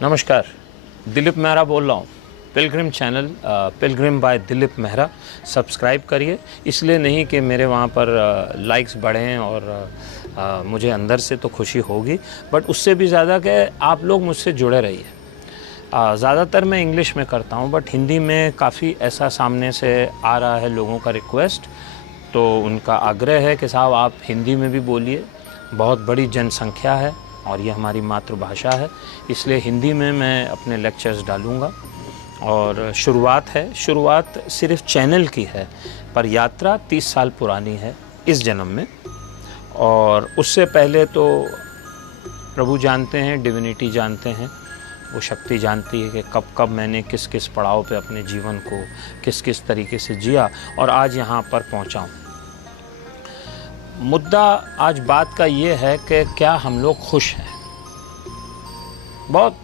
नमस्कार, दिलीप मेहरा बोल रहा हूँ। Pilgrim channel Pilgrim by Dilip Mehra subscribe करिए। इसलिए नहीं कि मेरे वहाँ पर लाइक्स बढ़ें और मुझे अंदर से तो खुशी होगी, बट उससे भी ज़्यादा कि आप लोग मुझसे जुड़े रहिए। ज़्यादातर मैं इंग्लिश में करता हूँ, बट हिंदी में काफ़ी ऐसा सामने से आ रहा है लोगों का रिक्वेस्ट, तो उनका आग्रह है कि साहब आप हिंदी में भी बोलिए। बहुत बड़ी जनसंख्या है और ये हमारी मातृभाषा है, इसलिए हिंदी में मैं अपने लेक्चर्स डालूँगा। और शुरुआत सिर्फ चैनल की है, पर यात्रा 30 साल पुरानी है इस जन्म में। और उससे पहले तो प्रभु जानते हैं, डिविनिटी जानते हैं, वो शक्ति जानती है कि कब कब मैंने किस किस पड़ाव पे अपने जीवन को किस किस तरीके से जिया और आज यहाँ पर पहुँचा हूँ। मुद्दा आज बात का ये है कि क्या हम लोग खुश हैं। बहुत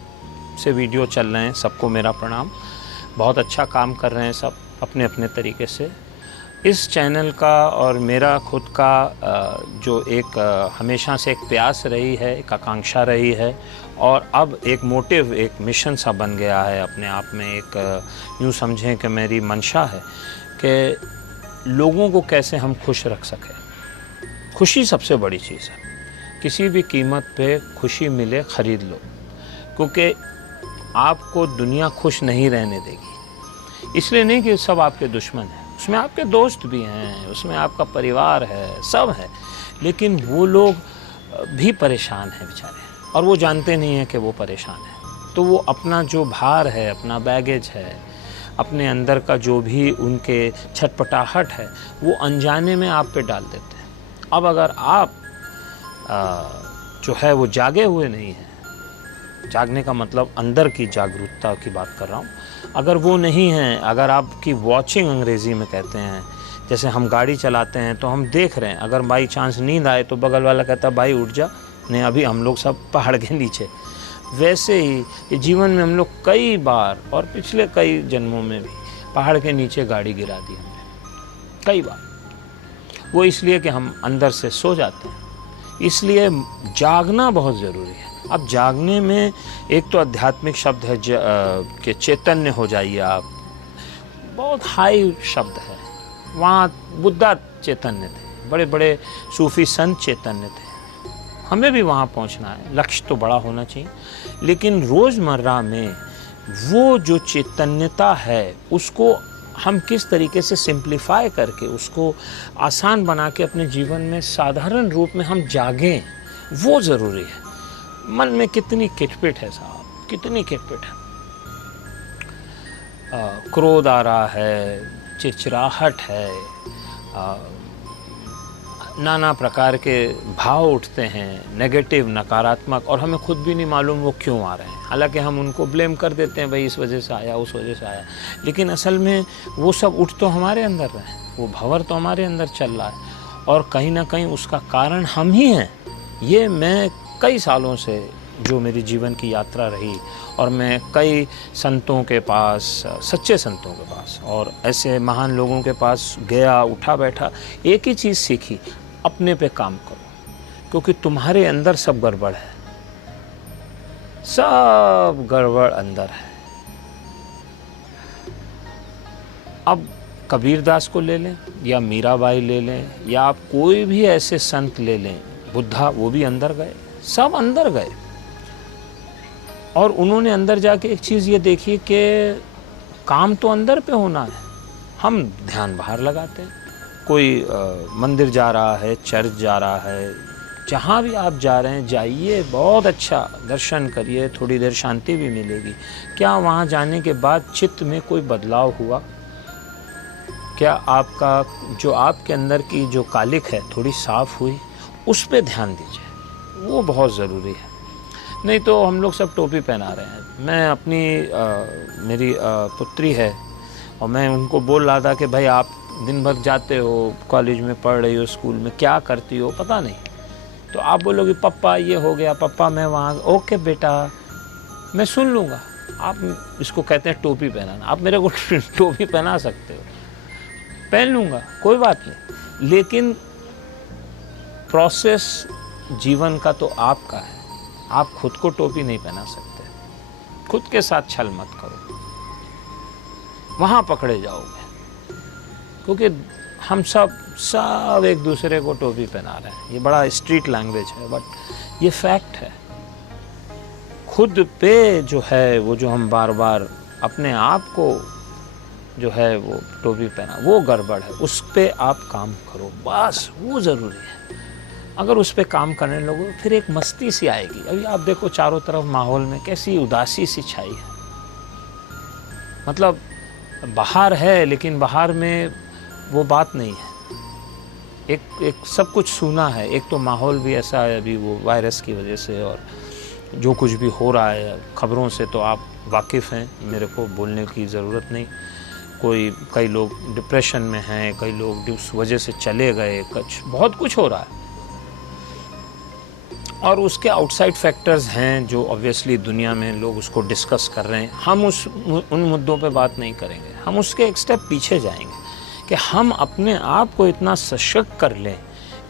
से वीडियो चल रहे हैं, सबको मेरा प्रणाम, बहुत अच्छा काम कर रहे हैं सब अपने अपने तरीके से। इस चैनल का और मेरा खुद का जो एक हमेशा से एक प्यास रही है, एक आकांक्षा रही है, और अब एक मोटिव, एक मिशन सा बन गया है अपने आप में। एक यूँ समझें कि मेरी मंशा है कि लोगों को कैसे हम खुश रख सकें। खुशी सबसे बड़ी चीज़ है, किसी भी कीमत पे खुशी मिले ख़रीद लो, क्योंकि आपको दुनिया खुश नहीं रहने देगी। इसलिए नहीं कि सब आपके दुश्मन हैं, उसमें आपके दोस्त भी हैं, उसमें आपका परिवार है, सब है, लेकिन वो लोग भी परेशान हैं बेचारे, और वो जानते नहीं हैं कि वो परेशान हैं। तो वो अपना जो भार है, अपना बैगेज है, अपने अंदर का जो भी उनके छटपटाहट है, वो अनजाने में आप पे डाल देते हैं। अब अगर आप जो है वो जागे हुए नहीं हैं, जागने का मतलब अंदर की जागरूकता की बात कर रहा हूँ, अगर वो नहीं है, अगर आपकी वॉचिंग अंग्रेज़ी में कहते हैं, जैसे हम गाड़ी चलाते हैं तो हम देख रहे हैं, अगर बाई चांस नींद आए तो बगल वाला कहता भाई उठ जा, नहीं अभी हम लोग सब पहाड़ के नीचे। वैसे ही ये जीवन में हम लोग कई बार और पिछले कई जन्मों में भी पहाड़ के नीचे गाड़ी गिरा दी हमने कई बार। वो इसलिए कि हम अंदर से सो जाते हैं। इसलिए जागना बहुत ज़रूरी है। अब जागने में एक तो आध्यात्मिक शब्द है कि चैतन्य हो जाइए आप, बहुत हाई शब्द है। वहाँ बुद्धा चैतन्य थे, बड़े बड़े सूफी संत चैतन्य थे, हमें भी वहाँ पहुँचना है। लक्ष्य तो बड़ा होना चाहिए, लेकिन रोज़मर्रा में वो जो चैतन्यता है उसको हम किस तरीके से सिंप्लीफाई करके उसको आसान बना के अपने जीवन में साधारण रूप में हम जागें, वो ज़रूरी है। मन में कितनी किटपिट है साहब, कितनी किटपिट है। क्रोध आ रहा है, चिड़चिड़ाहट है, नाना प्रकार के भाव उठते हैं, नेगेटिव, नकारात्मक, और हमें खुद भी नहीं मालूम वो क्यों आ रहे हैं। हालांकि हम उनको ब्लेम कर देते हैं, भाई इस वजह से आया, उस वजह से आया, लेकिन असल में वो सब उठ तो हमारे अंदर रहे हैं, वो भंवर तो हमारे अंदर चल रहा है, और कहीं ना कहीं उसका कारण हम ही हैं। ये मैं कई सालों से जो मेरी जीवन की यात्रा रही, और मैं कई संतों के पास, सच्चे संतों के पास और ऐसे महान लोगों के पास गया, उठा बैठा, एक ही चीज़ सीखी, अपने पे काम करो, क्योंकि तुम्हारे अंदर सब गड़बड़ है, सब गड़बड़ अंदर है। अब कबीरदास को ले लें या मीराबाई ले लें, या आप कोई भी ऐसे संत ले लें, बुद्धा, वो भी अंदर गए, सब अंदर गए, और उन्होंने अंदर जाके एक चीज़ ये देखी कि काम तो अंदर पे होना है, हम ध्यान बाहर लगाते हैं। कोई मंदिर जा रहा है, चर्च जा रहा है, जहाँ भी आप जा रहे हैं जाइए, बहुत अच्छा दर्शन करिए, थोड़ी देर शांति भी मिलेगी। क्या वहाँ जाने के बाद चित्त में कोई बदलाव हुआ? क्या आपका जो आपके अंदर की जो कालिक है थोड़ी साफ़ हुई? उस पर ध्यान दीजिए, वो बहुत ज़रूरी है। नहीं तो हम लोग सब टोपी पहना रहे हैं। मैं अपनी मेरी पुत्री है, और मैं उनको बोल रहा था कि भाई आप दिन भर जाते हो, कॉलेज में पढ़ रही हो, स्कूल में, क्या करती हो पता नहीं, तो आप बोलोगे पप्पा ये हो गया, पप्पा मैं वहाँ, ओके बेटा मैं सुन लूँगा। आप इसको कहते हैं टोपी पहनाना। आप मेरे को टोपी पहना सकते हो, पहन लूँगा, कोई बात नहीं, लेकिन प्रोसेस जीवन का तो आपका है, आप खुद को टोपी नहीं पहना सकते। खुद के साथ छल मत करो, वहाँ पकड़े जाओगे। क्योंकि हम सब एक दूसरे को टोपी पहना रहे हैं। ये बड़ा स्ट्रीट लैंग्वेज है, बट ये फैक्ट है। खुद पे जो है वो जो हम बार बार अपने आप को जो है वो टोपी पहना, वो गड़बड़ है। उस पे आप काम करो, बस वो ज़रूरी है। अगर उस पे काम करने लगो फिर एक मस्ती सी आएगी। अभी आप देखो चारों तरफ माहौल में कैसी उदासी सी छाई है। मतलब बाहर है लेकिन बाहर में वो बात नहीं है। एक सब कुछ सूना है। एक तो माहौल भी ऐसा है अभी वो वायरस की वजह से, और जो कुछ भी हो रहा है खबरों से तो आप वाकिफ़ हैं, मेरे को बोलने की ज़रूरत नहीं। कई लोग डिप्रेशन में हैं, कई लोग उस वजह से चले गए, बहुत कुछ हो रहा है। और उसके आउटसाइड फैक्टर्स हैं जो ऑब्वियसली दुनिया में लोग उसको डिस्कस कर रहे हैं। हम उन मुद्दों पे बात नहीं करेंगे। हम उसके एक स्टेप पीछे जाएंगे कि हम अपने आप को इतना सशक्त कर लें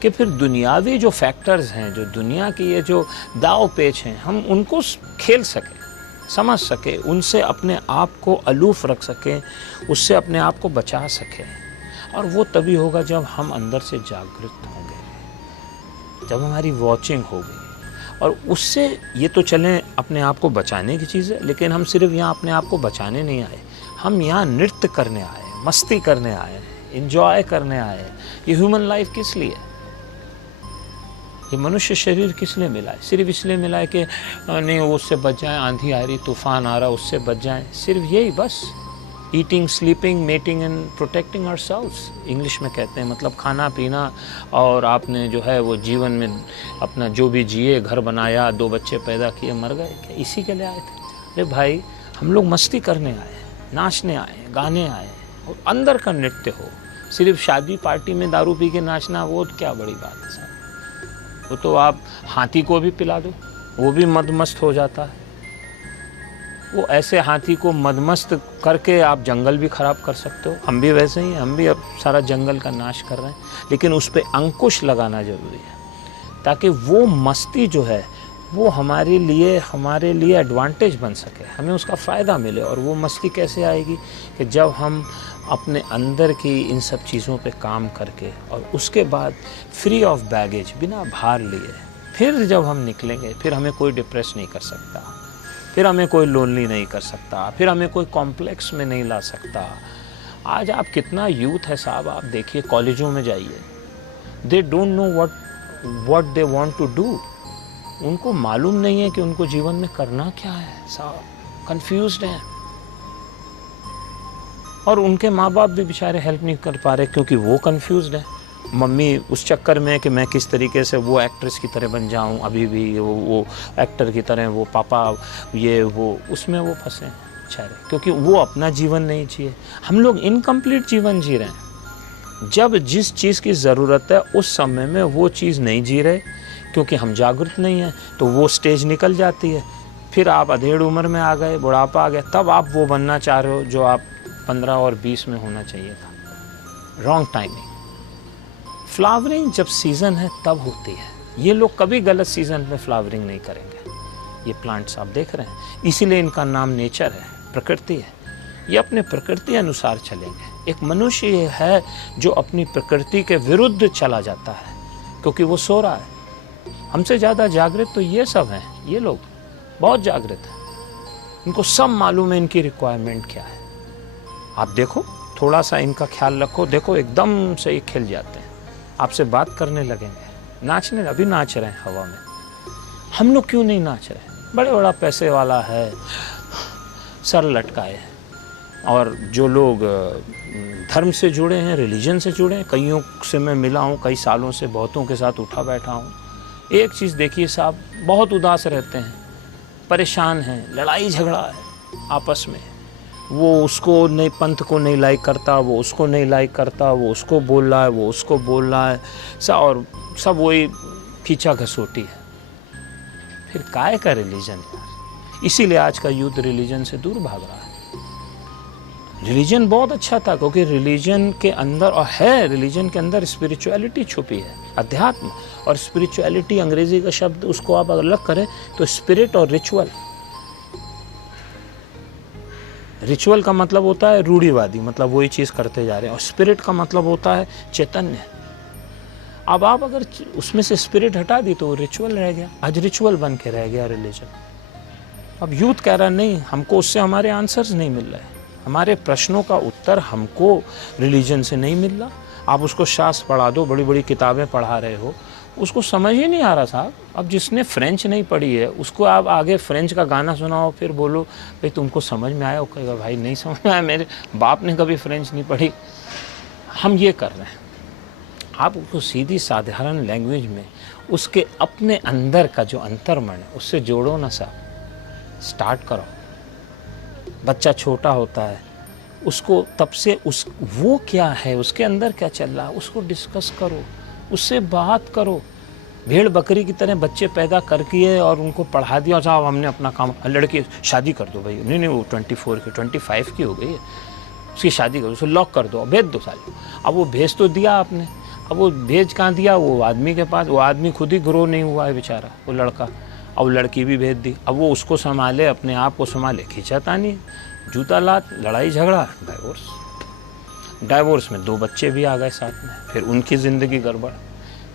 कि फिर दुनियावी जो फैक्टर्स हैं, जो दुनिया की ये जो दाव पेच हैं, हम उनको खेल सकें, समझ सकें, उनसे अपने आप को अलूफ रख सकें, उससे अपने आप को बचा सकें। और वो तभी होगा जब हम अंदर से जागृत होंगे, जब हमारी वॉचिंग होगी। और उससे ये तो चलें अपने आप को बचाने की चीज़ है, लेकिन हम सिर्फ यहाँ अपने आप को बचाने नहीं आए, हम यहाँ नृत्य करने आए, मस्ती करने आए, एंजॉय करने आए। ये ह्यूमन लाइफ किस लिए? ये मनुष्य शरीर किस लिए मिला है? सिर्फ इसलिए मिला है कि नहीं वो उससे बच जाए, आंधी आ रही, तूफान आ रहा, उससे बच जाए, सिर्फ यही बस। Eating, sleeping, mating and protecting ourselves English में कहते हैं। मतलब खाना पीना, और आपने जो है वो जीवन में अपना जो भी जिए, घर बनाया, 2 बच्चे पैदा किए, मर गए, क्या इसी के लिए आए थे? अरे भाई, हम लोग मस्ती करने आए, नाचने आए, गाने आए, और अंदर का नृत्य हो। सिर्फ शादी पार्टी में दारू पी के नाचना, वो क्या बड़ी बात है साहब? वो तो आप हाथी को भी पिला दो, वो भी मदमस्त हो जाता है। वो ऐसे हाथी को मदमस्त करके आप जंगल भी ख़राब कर सकते हो। हम भी वैसे ही हैं, हम भी अब सारा जंगल का नाश कर रहे हैं। लेकिन उस पर अंकुश लगाना ज़रूरी है, ताकि वो मस्ती जो है वो हमारे लिए एडवांटेज बन सके, हमें उसका फ़ायदा मिले। और वो मस्ती कैसे आएगी? कि जब हम अपने अंदर की इन सब चीज़ों पे काम करके, और उसके बाद फ्री ऑफ बैगेज, बिना भार लिए, फिर जब हम निकलेंगे, फिर हमें कोई डिप्रेस नहीं कर सकता, फिर हमें कोई लोनली नहीं कर सकता, फिर हमें कोई कॉम्प्लेक्स में नहीं ला सकता। आज आप कितना यूथ है साहब, आप देखिए कॉलेजों में जाइए, they don't know what they want to do. उनको मालूम नहीं है कि उनको जीवन में करना क्या है साहब, कंफ्यूज्ड हैं। और उनके माँ बाप भी बेचारे हेल्प नहीं कर पा रहे, क्योंकि वो कंफ्यूज्ड हैं। मम्मी उस चक्कर में कि मैं किस तरीके से वो एक्ट्रेस की तरह बन जाऊं, अभी भी वो एक्टर की तरह, वो पापा ये वो, उसमें वो फंसे हैं बेचारे, क्योंकि वो अपना जीवन नहीं जिए। हम लोग इनकम्प्लीट जीवन जी रहे हैं। जब जिस चीज़ की ज़रूरत है उस समय में वो चीज़ नहीं जी रहे, क्योंकि हम जागरूक नहीं हैं, तो वो स्टेज निकल जाती है। फिर आप अधेड़ उम्र में आ गए, बुढ़ापा आ गया, तब आप वो बनना चाह रहे हो जो आप 15 और 20 में होना चाहिए था। Wrong timing. फ्लावरिंग जब सीज़न है तब होती है। ये लोग कभी गलत सीज़न में फ्लावरिंग नहीं करेंगे। ये प्लांट्स आप देख रहे हैं, इसीलिए इनका नाम नेचर है, प्रकृति है। ये अपने प्रकृति अनुसार चलेंगे। एक मनुष्य ये है जो अपनी प्रकृति के विरुद्ध चला जाता है, क्योंकि वो सो रहा है। हमसे ज़्यादा जागृत तो ये सब हैं, ये लोग बहुत जागृत हैं। इनको सब मालूम है इनकी रिक्वायरमेंट क्या है। आप देखो, थोड़ा सा इनका ख्याल रखो, देखो एकदम से ये खिल जाते हैं, आपसे बात करने लगेंगे, नाचने, अभी नाच रहे हैं हवा में। हम लोग क्यों नहीं नाच रहे? बड़े बड़ा पैसे वाला है, सर लटकाए हैं। और जो लोग धर्म से जुड़े हैं, रिलीजन से जुड़े हैं, कईयों से मैं मिला हूँ, कई सालों से बहुतों के साथ उठा बैठा हूँ। एक चीज़ देखिए साहब, बहुत उदास रहते हैं, परेशान हैं, लड़ाई झगड़ा है आपस में। वो उसको नहीं, पंथ को नहीं लाइक करता, वो उसको नहीं लाइक करता, वो उसको बोल रहा है, वो उसको बोल रहा है, और सब वही खींचा घसोटी है। फिर काय का रिलीजन यार? इसीलिए आज का यूथ रिलीजन से दूर भाग रहा है। रिलीजन बहुत अच्छा था, क्योंकि रिलीजन के अंदर, और है रिलीजन के अंदर स्पिरिचुअलिटी छुपी है, अध्यात्म। और स्पिरिचुअलिटी अंग्रेजी का शब्द उसको आप अलग करें तो स्पिरिट और रिचुअल, रिचुअल का मतलब होता है रूढ़िवादी, मतलब वही चीज़ करते जा रहे हैं, और स्पिरिट का मतलब होता है चैतन्य। अब आप अगर उसमें से स्पिरिट हटा दी तो रिचुअल रह गया, आज रिचुअल बन के रह गया रिलीजन। अब यूथ कह रहा नहीं, हमको उससे हमारे आंसर्स नहीं मिल रहे, हमारे प्रश्नों का उत्तर हमको रिलीजन से नहीं मिल रहा। आप उसको शास्त्र पढ़ा दो, बड़ी बड़ी किताबें पढ़ा रहे हो, उसको समझ ही नहीं आ रहा साहब। अब जिसने फ्रेंच नहीं पढ़ी है उसको आप आगे फ्रेंच का गाना सुनाओ, फिर बोलो भाई तुमको समझ में आया, वो कहेगा भाई नहीं समझ में आया, मेरे बाप ने कभी फ्रेंच नहीं पढ़ी। हम ये कर रहे हैं। आप उसको सीधी साधारण लैंग्वेज में उसके अपने अंदर का जो अंतर्मन है उससे जोड़ो ना साहब, स्टार्ट करो। बच्चा छोटा होता है, उसको तब से वो क्या है, उसके अंदर क्या चल रहा है, उसको डिस्कस करो, उससे बात करो। भेड़ बकरी की तरह बच्चे पैदा करके और उनको पढ़ा दिया, साहब हमने अपना काम, लड़की शादी कर दो भाई, नहीं वो 24 की 25 की हो गई है, उसकी शादी करो, उसको लॉक कर दो, भेज दो साले। अब वो भेज तो दिया आपने, अब वो भेज कहाँ दिया, वो आदमी के पास, वो आदमी खुद ही ग्रो नहीं हुआ है बेचारा, वो लड़का। अब लड़की भी भेज दी, अब वो उसको संभाले, अपने आप को संभाले, खींचातानी, जूता लात, लड़ाई झगड़ा, डाइवोर्स में 2 बच्चे भी आ गए साथ में, फिर उनकी ज़िंदगी गड़बड़।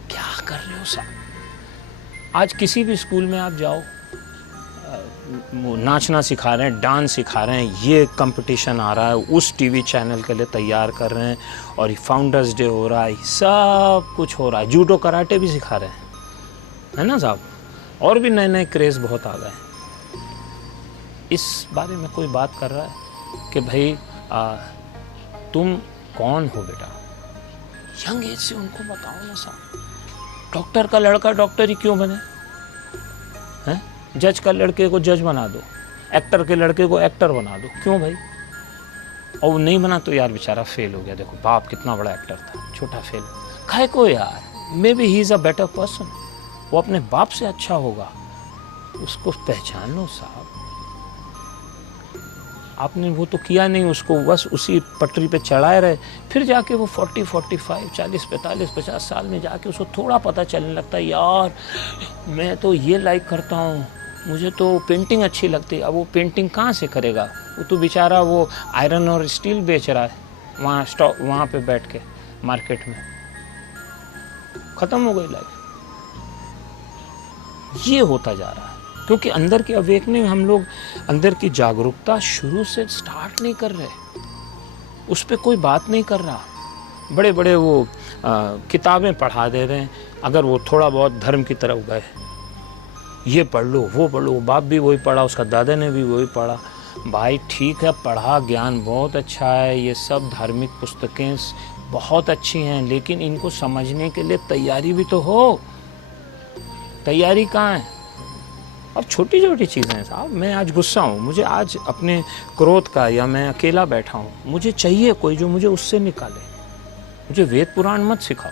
क्या कर रहे हो साहब? आज किसी भी स्कूल में आप जाओ, नाचना सिखा रहे हैं, डांस सिखा रहे हैं, ये कंपटीशन आ रहा है, उस टीवी चैनल के लिए तैयार कर रहे हैं, और ये फाउंडर्स डे हो रहा है, सब कुछ हो रहा है, जूडो कराटे भी सिखा रहे हैं, है ना साहब? और भी नए नए क्रेज़ बहुत आ गए। इस बारे में कोई बात कर रहा है कि भाई तुम कौन हो बेटा? यंग एज से उनको बताओ ना साहब। डॉक्टर का लड़का डॉक्टर ही क्यों बने? हैं? जज का लड़के को जज बना दो, एक्टर के लड़के को एक्टर बना दो, क्यों भाई? और वो नहीं बना तो यार बेचारा फेल हो गया, देखो बाप कितना बड़ा एक्टर था, छोटा फेल। काहे को यार, may be he is a better person, वो अपने बाप से अच्छा होगा, उसको पहचान लो साहब। आपने वो तो किया नहीं, उसको बस उसी पटरी पे चढ़ाए रहे, फिर जाके वो 40, 45, 40, 45, 50 साल में जाके उसको थोड़ा पता चलने लगता है, यार मैं तो ये लाइक करता हूँ, मुझे तो पेंटिंग अच्छी लगती है। अब वो पेंटिंग कहाँ से करेगा? वो तो बेचारा वो आयरन और स्टील बेच रहा है वहाँ स्टॉक, वहाँ पे बैठ के मार्केट में, ख़त्म हो गई लाइफ। ये होता जा रहा है क्योंकि अंदर की अवेकनिंग, हम लोग अंदर की जागरूकता शुरू से स्टार्ट नहीं कर रहे, उस पर कोई बात नहीं कर रहा। बड़े बड़े वो किताबें पढ़ा दे रहे हैं, अगर वो थोड़ा बहुत धर्म की तरफ गए, ये पढ़ लो, वो पढ़ लो, बाप भी वही पढ़ा, उसका दादा ने भी वही पढ़ा। भाई ठीक है, पढ़ा, ज्ञान बहुत अच्छा है, ये सब धार्मिक पुस्तकें बहुत अच्छी हैं, लेकिन इनको समझने के लिए तैयारी भी तो हो। तैयारी कहाँ है? अब छोटी छोटी चीज़ें हैं साहब। मैं आज गुस्सा हूँ, मुझे आज अपने क्रोध का, या मैं अकेला बैठा हूँ, मुझे चाहिए कोई जो मुझे उससे निकाले। मुझे वेद पुराण मत सिखाओ।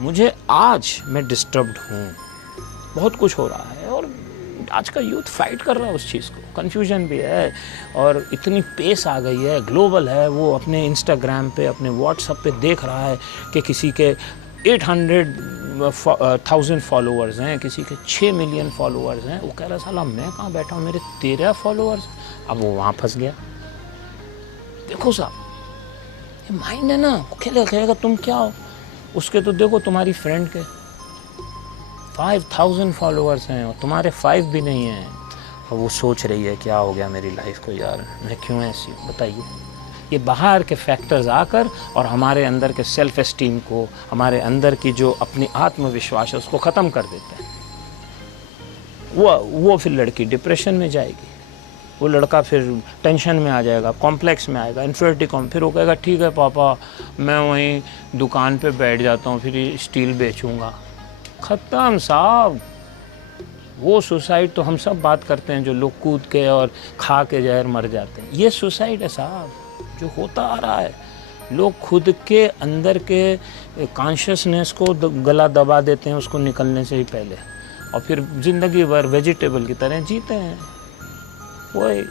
मुझे आज मैं डिस्टर्ब्ड हूँ, बहुत कुछ हो रहा है, और आज का यूथ फाइट कर रहा है उस चीज़ को। कन्फ्यूजन भी है, और इतनी पेस आ गई है, ग्लोबल है। वो अपने इंस्टाग्राम पे, अपने व्हाट्सएप पे देख रहा है कि किसी के 800,000 फॉलोअर्स हैं, किसी के 6 मिलियन फॉलोअर्स हैं। वो कह रहा साला मैं कहाँ बैठा हूँ, मेरे 13 फॉलोअर्स। अब वो वहाँ फंस गया। देखो साहब, ये माइंड है ना, कहेगा तुम क्या हो। उसके तो देखो तुम्हारी फ्रेंड के 5,000 फॉलोअर्स हैं और तुम्हारे 5 भी नहीं हैं। और वो सोच रही है क्या हो गया मेरी लाइफ को यार, मैं क्यों ऐसी हूँ? बताइए। ये बाहर के फैक्टर्स आकर और हमारे अंदर के सेल्फ एस्टीम को, हमारे अंदर की जो अपनी आत्मविश्वास है उसको ख़त्म कर देते हैं। वो फिर लड़की डिप्रेशन में जाएगी, वो लड़का फिर टेंशन में आ जाएगा, कॉम्प्लेक्स में आएगा, इन्फिनिटी कॉम्प्लेक्स। फिर वो कहेगा ठीक है पापा, मैं वहीं दुकान पे बैठ जाता हूँ, फिर स्टील बेचूँगा। ख़त्म साहब। वो सुसाइड तो हम सब बात करते हैं, जो लोग कूद के और खा के जहर मर जाते हैं। ये सुसाइड है साहब, जो होता आ रहा है। लोग खुद के अंदर के कॉन्शियसनेस को गला दबा देते हैं उसको निकलने से ही पहले, और फिर ज़िंदगी भर वेजिटेबल की तरह जीते हैं। वही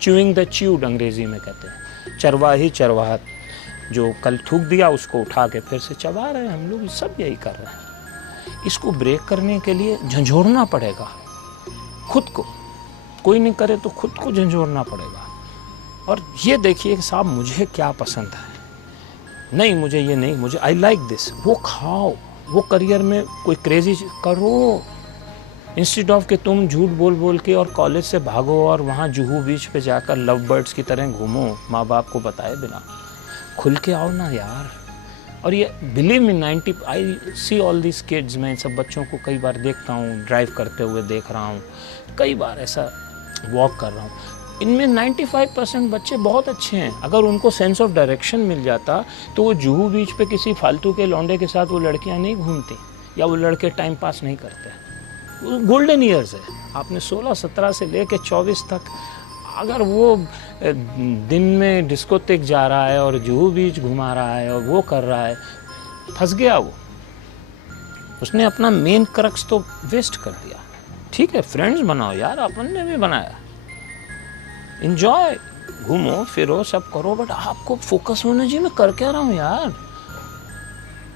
च्यूइंग द च्यूड अंग्रेज़ी में कहते हैं। चरवाही चरवाहट, जो कल थूक दिया उसको उठा के फिर से चबा रहे हैं। हम लोग सब यही कर रहे हैं। इसको ब्रेक करने के लिए झंझोड़ना पड़ेगा खुद को। कोई नहीं करे तो खुद को झंझोड़ना पड़ेगा। और ये देखिए कि साहब मुझे क्या पसंद है, नहीं मुझे ये नहीं, मुझे आई लाइक दिस, वो खाओ, वो करियर में कोई क्रेजी करो, इंस्टेड ऑफ कि तुम झूठ बोल बोल के और कॉलेज से भागो और वहाँ जुहू बीच पे जाकर लव बर्ड्स की तरह घूमो माँ बाप को बताए बिना। खुल के आओ ना यार। और ये believe me 90 I see all this kids, मैं इन सब बच्चों को कई बार देखता हूँ, ड्राइव करते हुए देख रहा हूँ, कई बार ऐसा वॉक कर रहा हूँ, इनमें 95% बच्चे बहुत अच्छे हैं। अगर उनको सेंस ऑफ डायरेक्शन मिल जाता तो वो जुहू बीच पे किसी फालतू के लौंडे के साथ वो लड़कियां नहीं घूमती या वो लड़के टाइम पास नहीं करते। वो गोल्डन ईयर्स है। आपने 16-17 से लेकर 24 तक अगर वो दिन में डिस्कोटेक जा रहा है और जुहू बीच घुमा रहा है और वो कर रहा है, फंस गया वो, उसने अपना मेन क्रक्स तो वेस्ट कर दिया। ठीक है, फ्रेंड्स बनाओ यार, अपन ने भी बनाया, एंजॉय, घूमो फिरो सब करो, बट आपको फोकस होना चाहिए मैं कर क्या रहा हूँ यार।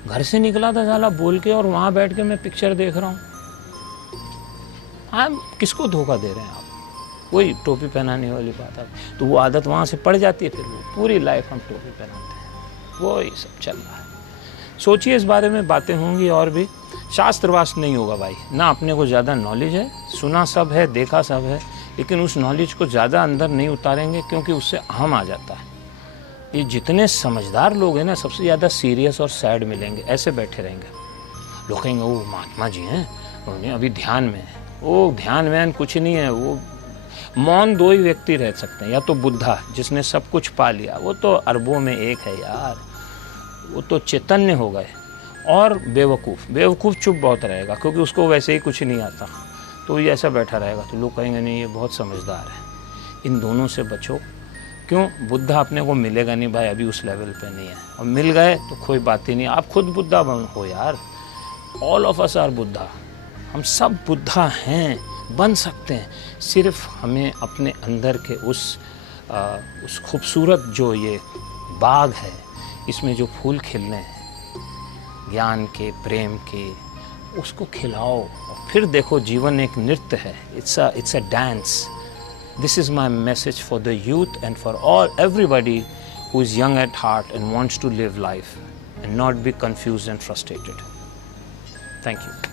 घर से निकला था साला बोल के और वहाँ बैठ के मैं पिक्चर देख रहा हूँ। आप किसको धोखा दे रहे हैं आप? वही टोपी पहनाने वाली बात है, तो वो आदत वहाँ से पड़ जाती है, फिर वो पूरी लाइफ हम टोपी पहनाते हैं, वो ये सब चल रहा है। सोचिए इस बारे में बातें होंगी और भी, शास्त्रवास नहीं होगा भाई, ना अपने को ज़्यादा नॉलेज है, सुना सब है, देखा सब है, लेकिन उस नॉलेज को ज़्यादा अंदर नहीं उतारेंगे क्योंकि उससे अहम आ जाता है। ये जितने समझदार लोग हैं ना, सबसे ज़्यादा सीरियस और सैड मिलेंगे, ऐसे बैठे रहेंगे। लोग कहेंगे वो महात्मा जी हैं, उन्हें अभी ध्यान में है। वो ध्यान में कुछ नहीं है, वो मौन 2 ही व्यक्ति रह सकते हैं, या तो बुद्धा जिसने सब कुछ पा लिया, वो तो अरबों में एक है यार, वो तो चैतन्य हो गए, और बेवकूफ़ चुप बहुत रहेगा क्योंकि उसको वैसे ही कुछ नहीं आता, तो ये ऐसा बैठा रहेगा, तो लोग कहेंगे नहीं ये बहुत समझदार है। इन दोनों से बचो। क्यों? बुद्धा अपने को मिलेगा नहीं भाई, अभी उस लेवल पे नहीं है, और मिल गए तो कोई बात ही नहीं। आप खुद बुद्धा हो यार, all of us are Buddha, हम सब बुद्धा हैं, बन सकते हैं। सिर्फ हमें अपने अंदर के उस खूबसूरत जो ये बाग है, इसमें जो फूल खिलने हैं ज्ञान के, प्रेम के, उसको खिलाओ और फिर देखो जीवन एक नृत्य है, it's a dance. This is my message for the youth and for all everybody who is young at heart and wants to live life and not be confused and frustrated. Thank you.